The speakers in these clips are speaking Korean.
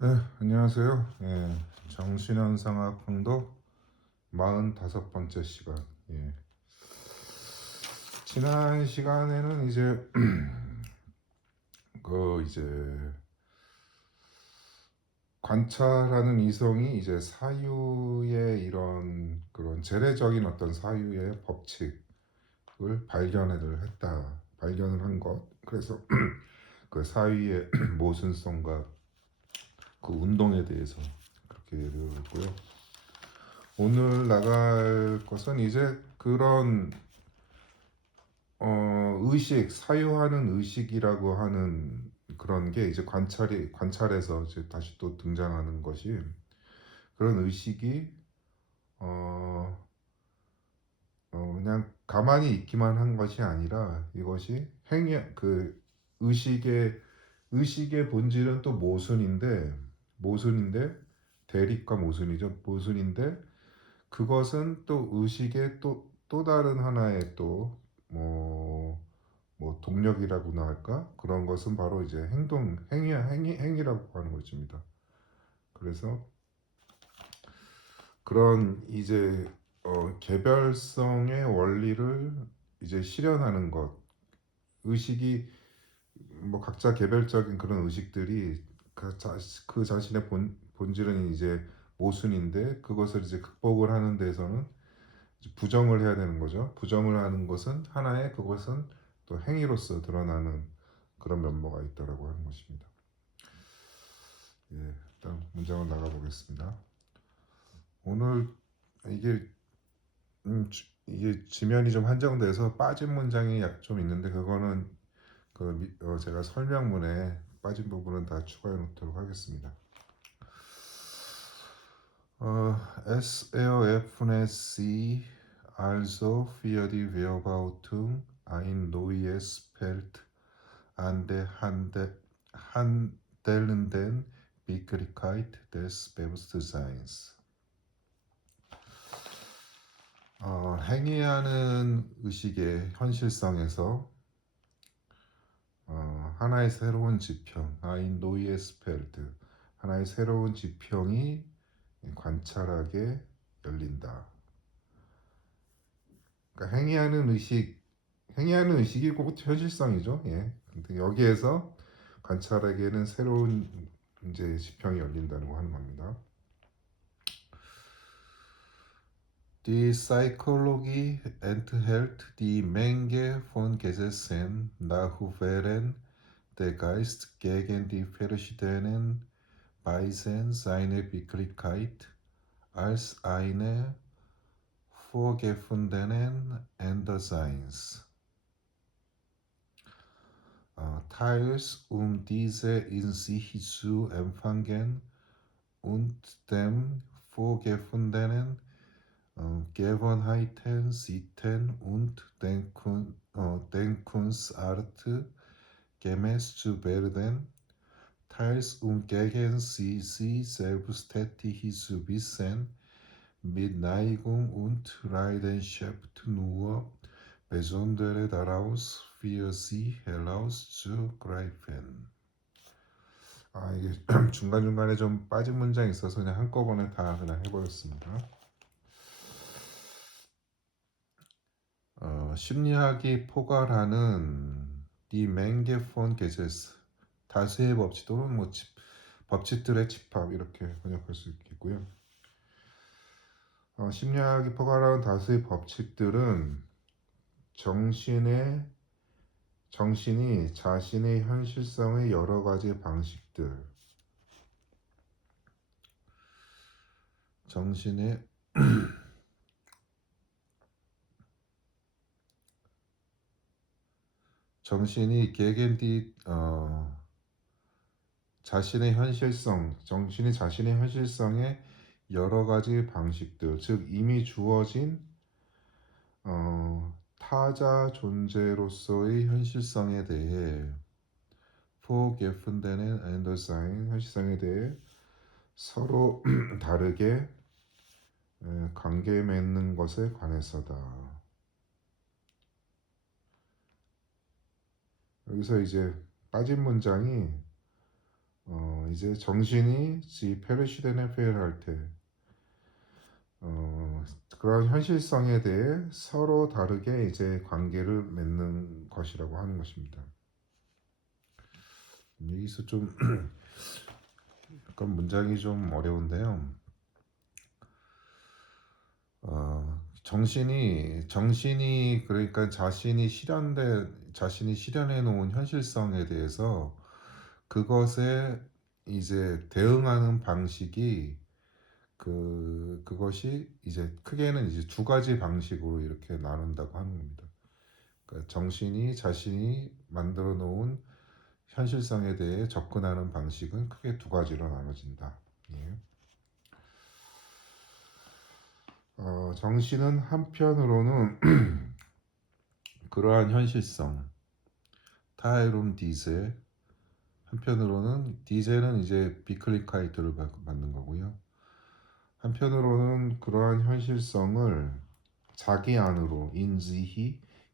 네, 안녕하세요. 정신현상학 강도 45번째 시간. 예. 지난 시간에는 이제 이제 관찰하는 이성이 이제 사유의 이런 그런 재래적인 어떤 사유의 법칙을 발견을 한 것. 그래서 그 사유의 모순성과 그 운동에 대해서 그렇게 얘기를 했고요. 오늘 나갈 것은 이제 그런 사유하는 의식이라고 하는 그런 게 이제 관찰에서 이제 다시 또 등장하는 것이 그런 의식이 어, 그냥 가만히 있기만 한 것이 아니라 이것이 그 의식의 의식의 본질은 또 모순인데 대립과 모순인데 그것은 또 의식의 또 다른 하나의 뭐 동력이라고나 할까? 그런 것은 바로 이제 행위라고 하는 것입니다. 그래서 그런 이제 개별성의 원리를 이제 실현하는 것, 의식이 뭐 각자 개별적인 그런 의식들이 그 자신의 본질은 이제 모순인데 그것을 이제 극복을 하는 데서는 부정을 해야 되는 거죠. 부정을 하는 것은 그것은 또 행위로서 드러나는 그런 면모가 있다라고 하는 것입니다. 예, 일단 문장을 나가 보겠습니다. 오늘 이게 이게 지면이 좀 한정돼서 빠진 문장이 좀 있는데 그거는 제가 설명문에 빠진 부분은 다 추가해 놓도록 하겠습니다. Es eröffnet also für die Verwaltung ein neues Feld an der handelnden Wirklichkeit des Bewusstseins. 행위하는 의식의 현실성에서 하나의 새로운 지평, ein neues Feld, 하나의 새로운 지평이 관찰하게 열린다. 그러니까 행위하는 의식이 곧 현실성이죠. 예. 근데 여기에서 관찰에게는 새로운 이제 지평이 열린다고 하는 겁니다. Die Psychologie enthält die Menge von Gesetzen, nach welchen der Geist gegen die verschiedenen Weisen seiner Wirklichkeit als eine vorgefundenen Enderseins teils diese in sich zu empfangen und dem vorgefundenen Gewohnheiten, Sitten und Denkensart gemäß zu werden, teils gegen sie selbst tätig zu wissen, mit Neigung und Leidenschaft nur besondere daraus für sie herauszugreifen. 이게 중간중간에 좀 빠진 문장이 있어서 그냥 한꺼번에 다 그냥 해버렸습니다. 심리학이 포괄하는 디 맹게 폰 게제스 다수의 법칙 또는 법칙들의 집합 이렇게 번역할 수 있겠고요. 심리학이 포괄하는 다수의 법칙들은 정신이 자신의 현실성의 여러 가지 방식들, 정신이 개겐디 정신이 자신의 현실성의 여러 가지 방식들, 즉 이미 주어진 타자 존재로서의 현실성에 대해 포게푼데는 앤더사인 현실성에 대해 서로 다르게 관계 맺는 것에 관해서다. 여기서 이제 빠진 문장이 이제 정신이 지 페르시데네 페일 때 어, 그런 현실성에 대해 서로 다르게 이제 관계를 맺는 것이라고 하는 것입니다. 여기서 좀 약간 문장이 좀 어려운데요. 정신이 그러니까 자신이 실현해 놓은 현실성에 대해서 그것에 이제 대응하는 방식이 그것이 이제 크게는 이제 두 가지 방식으로 이렇게 나눈다고 하는 겁니다. 그러니까 정신이 자신이 만들어 놓은 현실성에 대해 접근하는 방식은 크게 두 가지로 나눠진다. 예. 정신은 한편으로는 그러한 현실성, 타이룸 디제, 한편으로는 디제는 이제 비클리카이트를 만든 거고요. 한편으로는 그러한 현실성을 자기 안으로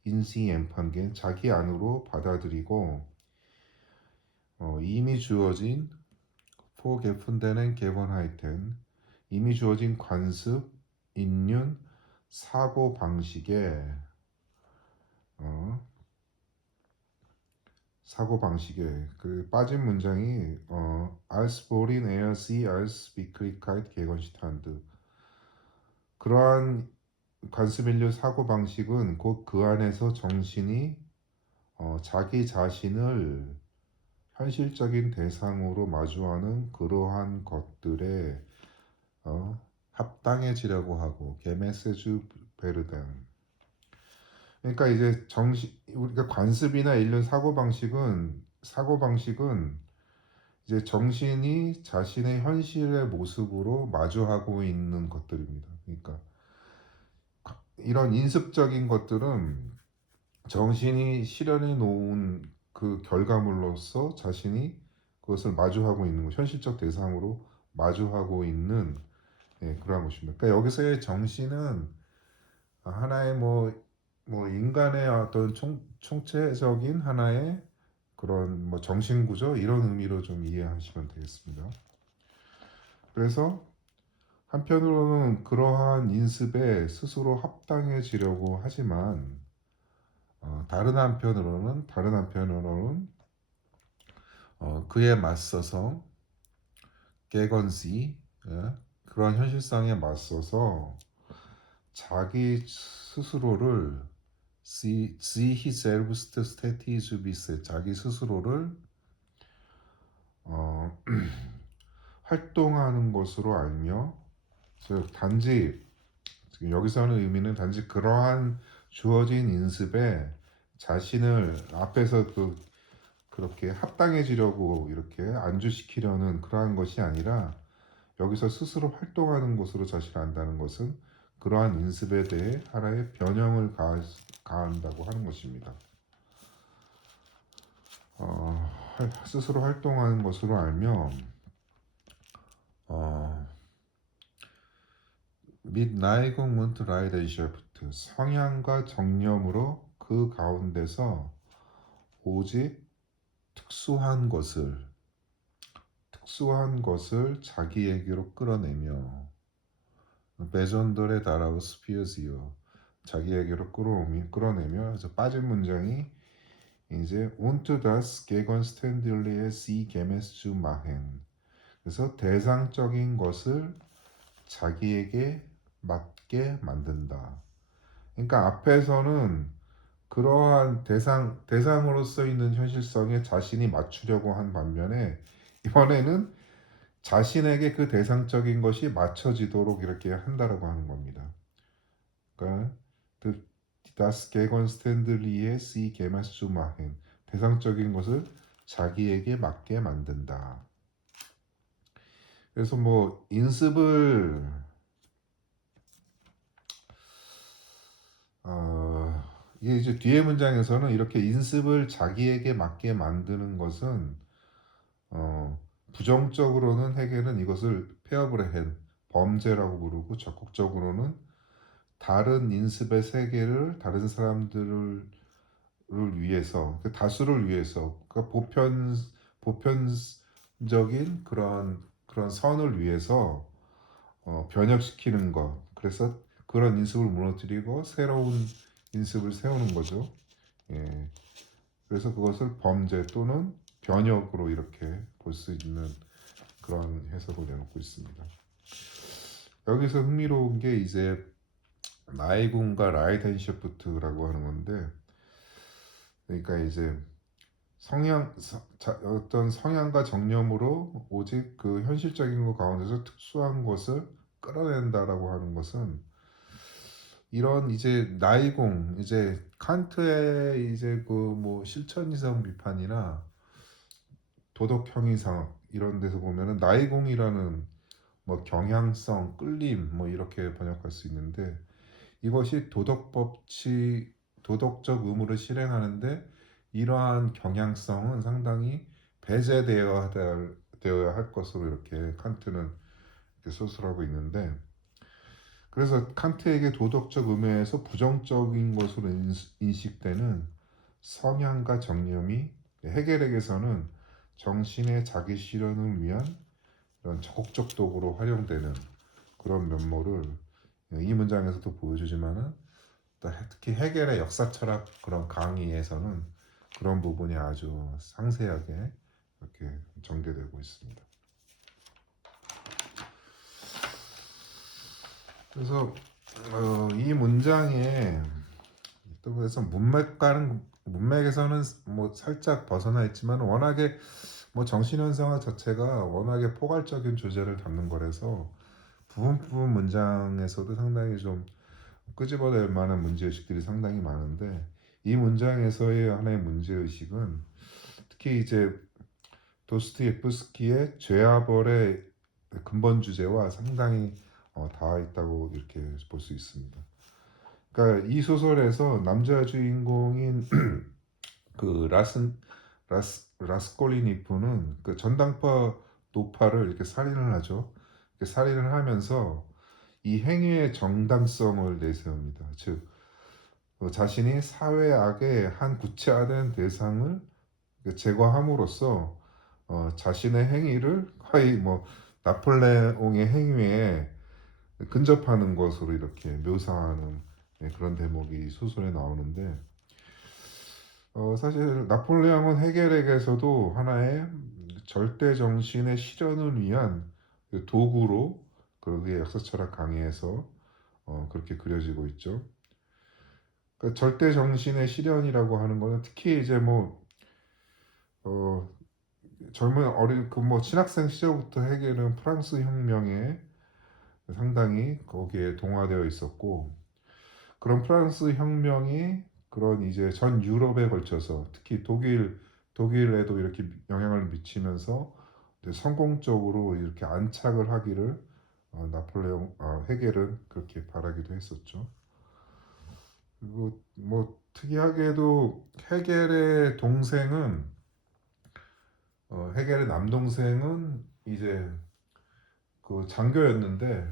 인지엠판겐 자기 안으로 받아들이고 이미 주어진 포게푼데는 개본하이텐 이미 주어진 관습, 인륜, 사고 방식에 그 빠진 문장이 als Borin er sie als Wirklichkeit gegenstand 그러한 관습인류 사고 방식은 곧 그 안에서 정신이 자기 자신을 현실적인 대상으로 마주하는 그러한 것들에 합당해지려고 하고 게메세주 베르덴 그러니까 이제 우리가 관습이나 일련 사고 방식은 이제 정신이 자신의 현실의 모습으로 마주하고 있는 것들입니다. 그러니까 이런 인습적인 것들은 정신이 실현해 놓은 그 결과물로서 자신이 그것을 마주하고 있는 것, 현실적 대상으로 마주하고 있는 그러한 것입니다. 그러니까 여기서의 정신은 하나의 뭐 인간의 어떤 총체적인 하나의 그런 뭐 정신 구조 이런 의미로 좀 이해하시면 되겠습니다. 그래서 한편으로는 그러한 인습에 스스로 합당해지려고 하지만 다른 한편으로는 그에 맞서서 깨건시 그런 현실성에 맞서서 자기 스스로를 sich selbst tätig bis 자기 스스로를 활동하는 것으로 알며 즉 단지 지금 여기서 하는 의미는 단지 그러한 주어진 인습에 자신을 앞에서 그렇게 합당해지려고 이렇게 안주시키려는 그러한 것이 아니라 여기서 스스로 활동하는 것으로 자신을 안다는 것은 그러한 인습에 대해 하나의 변형을 가한다고 하는 것입니다. 스스로 활동하는 것으로 알며 mit Neigung und Leidenschaft 성향과 정념으로 그 가운데서 오직 특수한 자기에게로 끌어내며 베존돌에 달하고 스피어지요 자기에게로 끌어내며 그래서 빠진 문장이 이제 und das Gegenständliche sie gemäß zu machen 그래서 대상적인 것을 자기에게 맞게 만든다. 그러니까 앞에서는 그러한 대상으로서 있는 현실성에 자신이 맞추려고 한 반면에 이번에는 자신에게 그 대상적인 것이 맞춰지도록 이렇게 한다라고 하는 겁니다. 그러니까 das Gegenständliche sie gemäß zu machen 대상적인 것을 자기에게 맞게 만든다. 그래서 뭐 인습을 이게 이제 뒤에 문장에서는 이렇게 인습을 자기에게 맞게 만드는 것은 부정적으로는 해겔은 이것을 페어브레헨 범죄라고 부르고 적극적으로는 다른 인습의 세계를 다른 사람들을 위해서 그 다수를 위해서 그 적인 그런 선을 위해서 변혁시키는 것. 그래서 그런 인습을 무너뜨리고 새로운 인습을 세우는 거죠. 예. 그래서 그것을 범죄 또는 변혁으로 이렇게 볼 수 있는 그런 해석을 내놓고 있습니다. 여기서 흥미로운 게 이제 나이군과 라이덴셔프트라고 하는 건데, 그러니까 이제 어떤 성향과 정념으로 오직 그 현실적인 것 가운데서 특수한 것을 끌어낸다라고 하는 것은 이런 이제 나이공 이제 칸트의 이제 그 뭐 실천이성 비판이나 도덕형이상 이런 데서 보면은 나이공이라는 뭐 경향성, 끌림 뭐 이렇게 번역할 수 있는데 이것이 도덕적 의무를 실행하는데 이러한 경향성은 상당히 되어야 할 것으로 이렇게 칸트는 이렇게 소설하고 있는데 그래서 칸트에게 도덕적 의무에서 부정적인 것으로 인식되는 성향과 정념이 헤겔에게서는 정신의 자기 실현을 위한 이런 적극적 도구로 활용되는 그런 면모를 이 문장에서도 보여주지만은 특히 헤겔의 역사 철학 그런 강의에서는 그런 부분이 아주 상세하게 이렇게 전개되고 있습니다. 그래서 이 문장에 또 그래서 문맥에서는 뭐 살짝 벗어나 있지만 워낙에 뭐 정신현상화 자체가 워낙에 포괄적인 주제를 담는 거라서 부분 문장에서도 상당히 좀 끄집어낼 만한 문제의식들이 상당히 많은데 이 문장에서의 하나의 문제의식은 특히 이제 도스토옙스키의 죄와벌의 근본 주제와 상당히 닿아 있다고 이렇게 볼 수 있습니다. 그러니까 이 소설에서 남자 주인공인 그 라스콜리니프는 그 전당포 노파를 이렇게 살인을 하죠. 이렇게 살인을 하면서 이 행위의 정당성을 내세웁니다. 즉 자신이 사회악의 한 구체화된 대상을 제거함으로써 자신의 행위를 거의 뭐 나폴레옹의 행위에 근접하는 것으로 이렇게 묘사하는 그런 대목이 소설에 나오는데 사실 나폴레옹은 헤겔에게서도 하나의 절대 정신의 실현을 위한 그 도구로 그의 역사철학 강의에서 그렇게 그려지고 있죠. 그 절대 정신의 실현이라고 하는 거는 특히 이제 뭐 어, 젊은 어린 그 뭐 신학생 시절부터 헤겔은 프랑스 혁명에 상당히 거기에 동화되어 있었고 그런 프랑스 혁명이 그런 이제 전 유럽에 걸쳐서 특히 독일에도 이렇게 영향을 미치면서 성공적으로 이렇게 안착을 하기를 헤겔은 그렇게 바라기도 했었죠. 그리고 뭐 특이하게도 헤겔의 남동생은 이제 그 장교였는데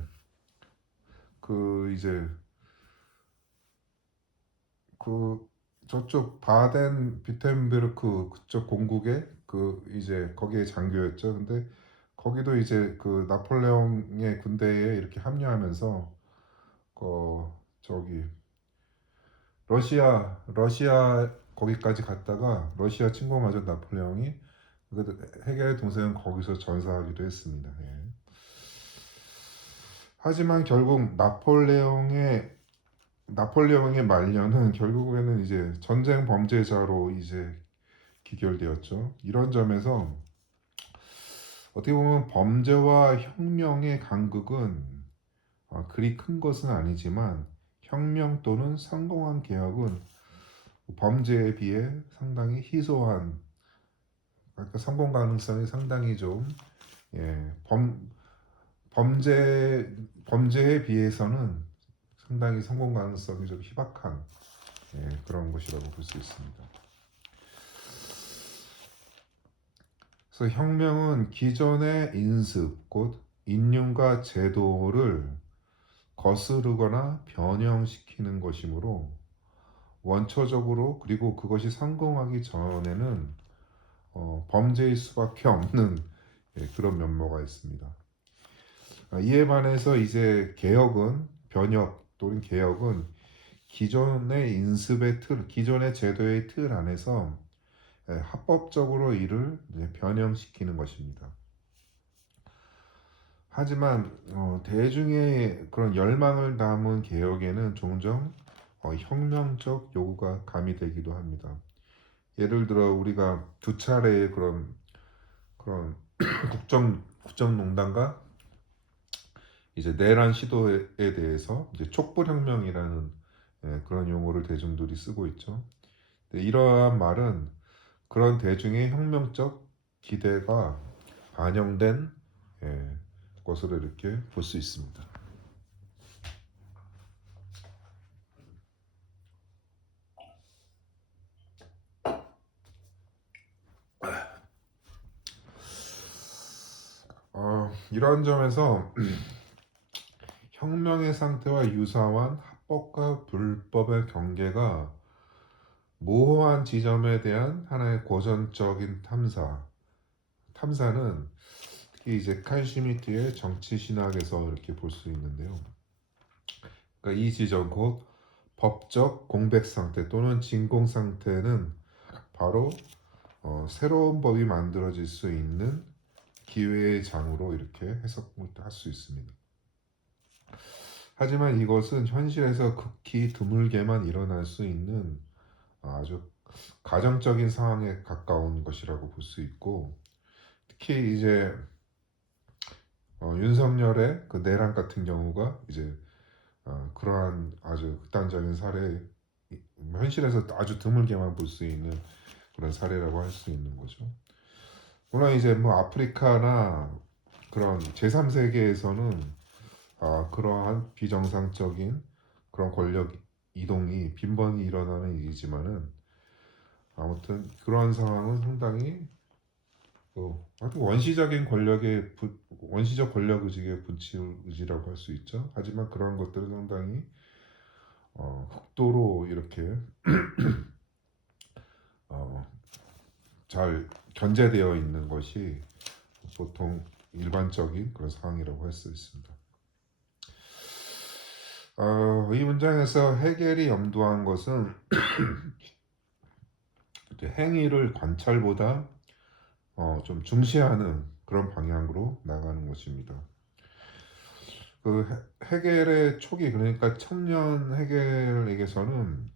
그 이제 그 저쪽 바덴 비텐베르크 그쪽 공국에 그 이제 거기에 장교였죠. 근데 거기도 이제 그 나폴레옹의 군대에 이렇게 합류하면서 저기 러시아 거기까지 갔다가 러시아 침공하던 나폴레옹이 그 헤겔의 동생은 거기서 전사하기도 했습니다. 예. 하지만 결국 나폴레옹의 말년은 결국에는 이제 전쟁 범죄자로 이제 기결되었죠. 이런 점에서 어떻게 보면 범죄와 혁명의 간극은 그리 큰 것은 아니지만 혁명 또는 성공한 개혁은 범죄에 비해 상당히 희소한 그러니까 성공 가능성이 상당히 좀 예, 범죄에 비해서는 상당히 성공 가능성이 좀 희박한 그런 것이라고 볼 수 있습니다. 그래서 혁명은 기존의 인습, 곧 인륜과 제도를 거스르거나 변형시키는 것이므로 원초적으로 그리고 그것이 성공하기 전에는 범죄일 수밖에 없는 그런 면모가 있습니다. 이에 반해서 이제 개혁은 변혁 또는 개혁은 기존의 인습의 틀, 기존의 제도의 틀 안에서 합법적으로 이를 변형시키는 것입니다. 하지만 대중의 그런 열망을 담은 개혁에는 종종 혁명적 요구가 가미되기도 합니다. 예를 들어 우리가 두 차례의 그런 국정농단과 이제 내란 시도에 대해서 이제 촛불혁명이라는 그런 용어를 대중들이 쓰고 있죠. 이러한 말은 그런 대중의 혁명적 기대가 반영된 것으로 이렇게 볼 수 있습니다. 이러한 점에서 혁명의 상태와 유사한 합법과 불법의 경계가 모호한 지점에 대한 하나의 고전적인 탐사는 특히 이제 칼 슈미트의 정치 신학에서 이렇게 볼 수 있는데요. 그러니까 이 지점 곧 법적 공백 상태 또는 진공 상태는 바로 새로운 법이 만들어질 수 있는 기회의 장으로 이렇게 해석할 수 있습니다. 하지만 이것은 현실에서 극히 드물게만 일어날 수 있는 아주 가정적인 상황에 가까운 것이라고 볼 수 있고, 특히 이제 윤석열의 그 내란 같은 경우가 이제 그러한 아주 극단적인 사례, 현실에서 아주 드물게만 볼 수 있는 그런 사례라고 할 수 있는 거죠. 물론 이제 뭐 아프리카나 그런 제3세계에서는 그러한 비정상적인 그런 권력 이동이 빈번히 일어나는 일이지만은 아무튼 그러한 상황은 상당히 원시적 권력 의식의 분치 의지라고 할 수 있죠. 하지만 그러한 것들은 상당히 극도로 이렇게 어, 잘 견제되어 있는 것이 보통 일반적인 그런 상황이라고 할 수 있습니다. 이 문장에서 해겔이 염두한 것은 행위를 관찰보다 좀 중시하는 그런 방향으로 나가는 것입니다. 그 해겔의 초기, 그러니까 청년 해겔에게서는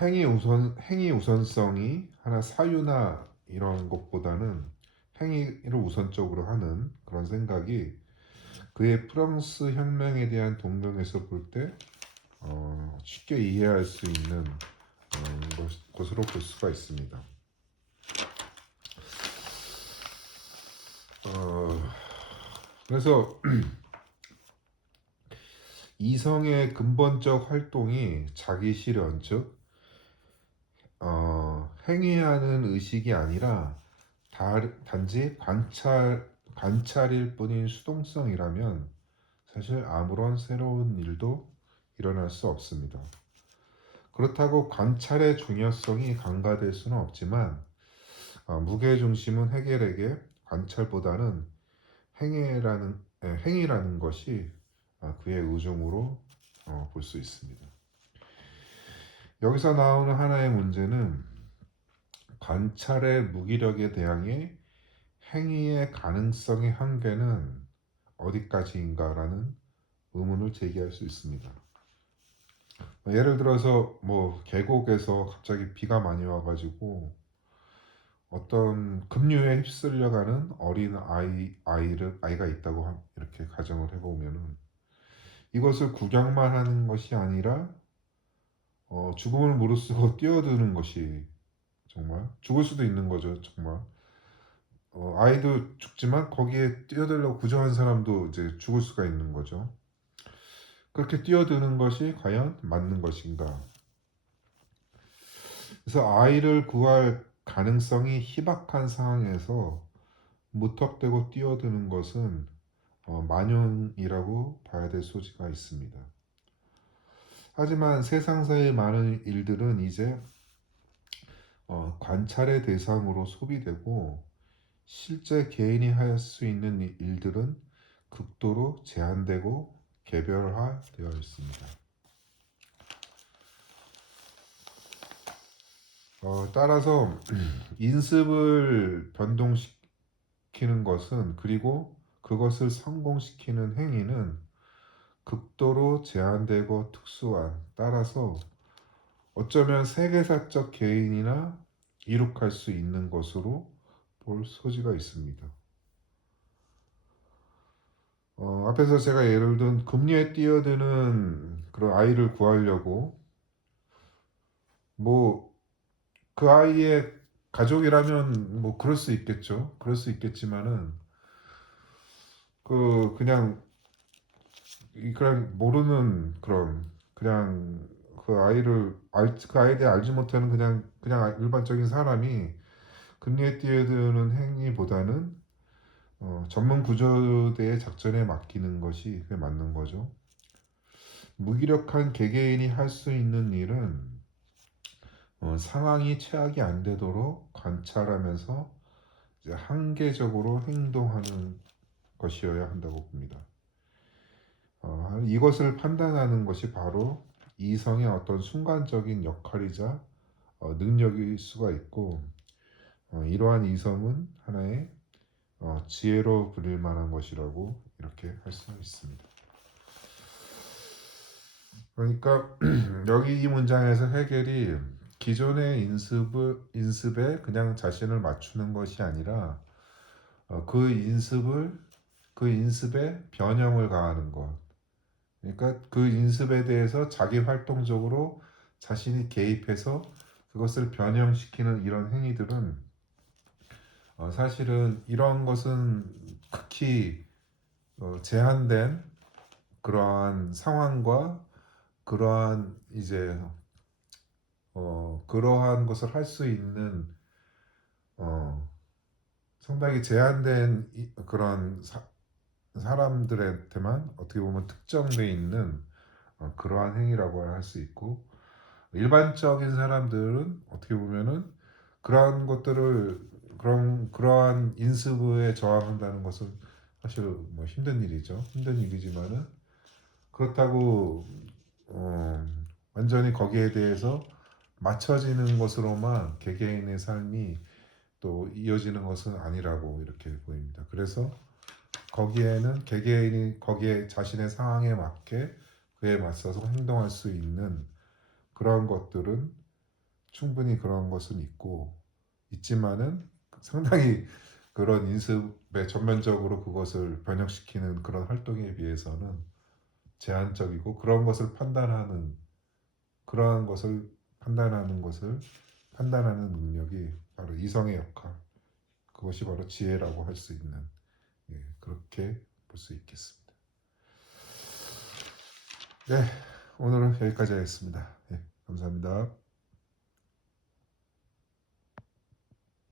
행위 우선성이 하나 사유나 이런 것보다는 행위를 우선적으로 하는 그런 생각이 그의 프랑스 혁명에 대한 동경에서 볼 때 쉽게 이해할 수 있는 것으로 볼 수가 있습니다. 그래서 이성의 근본적 활동이 자기 실현, 즉 행위하는 의식이 아니라 단지 관찰일 뿐인 수동성이라면 사실 아무런 새로운 일도 일어날 수 없습니다. 그렇다고 관찰의 중요성이 강화될 수는 없지만 무게중심은 해겔에게 관찰보다는 행위라는 것이 그의 의중으로 볼 수 있습니다. 여기서 나오는 하나의 문제는 관찰의 무기력에 대항해 행위의 가능성의 한계는 어디까지인가라는 의문을 제기할 수 있습니다. 예를 들어서 뭐 계곡에서 갑자기 비가 많이 와가지고 어떤 급류에 휩쓸려가는 어린 아이가 있다고 이렇게 가정을 해보면은 이것을 구경만 하는 것이 아니라 죽음을 무릅쓰고 뛰어드는 것이 정말 죽을 수도 있는 거죠. 정말 아이도 죽지만 거기에 뛰어들려고 구조한 사람도 이제 죽을 수가 있는 거죠. 그렇게 뛰어드는 것이 과연 맞는 것인가? 그래서 아이를 구할 가능성이 희박한 상황에서 무턱대고 뛰어드는 것은 만연이라고 봐야 될 소지가 있습니다. 하지만 세상사의 많은 일들은 이제 관찰의 대상으로 소비되고 실제 개인이 할 수 있는 일들은 극도로 제한되고 개별화되어 있습니다. 따라서 인습을 변동시키는 것은, 그리고 그것을 성공시키는 행위는 극도로 제한되고 특수한, 따라서 어쩌면 세계사적 개인이나 이룩할 수 있는 것으로 볼 소지가 있습니다. 앞에서 제가 예를 든 금리에 뛰어드는 그런 아이를 구하려고, 뭐 그 아이의 가족이라면 뭐 그럴 수 있겠죠. 그럴 수 있겠지만은 그냥 모르는 그런, 그냥 그 아이에 대해 알지 못하는 그냥 일반적인 사람이 금리에 뛰어드는 행위보다는 전문 구조대의 작전에 맡기는 것이 그게 맞는 거죠. 무기력한 개개인이 할 수 있는 일은 상황이 최악이 안 되도록 관찰하면서 이제 한계적으로 행동하는 것이어야 한다고 봅니다. 이것을 판단하는 것이 바로 이성의 어떤 순간적인 역할이자 능력일 수가 있고, 이러한 이성은 하나의 지혜로 부릴 만한 것이라고 이렇게 할 수 있습니다. 그러니까 여기 이 문장에서 해겔이 기존의 인습에 그냥 자신을 맞추는 것이 아니라 그 인습에 변형을 가하는 것. 그러니까 그 인습에 대해서 자기 활동적으로 자신이 개입해서 그것을 변형시키는 이런 행위들은 사실은 이런 것은 극히 제한된 그러한 상황과 그러한 이제 그러한 것을 할 수 있는 어, 상당히 제한된 그런 사람들한테만 어떻게 보면 특정돼 있는 그러한 행위라고 할 수 있고, 일반적인 사람들은 어떻게 보면은 그러한 것들을 그러한 인습에 저항한다는 것은 사실 뭐 힘든 일이죠. 힘든 일이지만은 그렇다고 완전히 거기에 대해서 맞춰지는 것으로만 개개인의 삶이 또 이어지는 것은 아니라고 이렇게 보입니다. 그래서 거기에는 개개인이 거기에 자신의 상황에 맞게 그에 맞서서 행동할 수 있는 그런 것들은 충분히 그런 것은 있지만은 상당히 그런 인습에 전면적으로 그것을 변형시키는 그런 활동에 비해서는 제한적이고, 그러한 것을 판단하는 능력이 바로 이성의 역할, 그것이 바로 지혜라고 할 수 있는, 그렇게 볼 수 있겠습니다. 네, 오늘은 여기까지 하겠습니다. 감사합니다.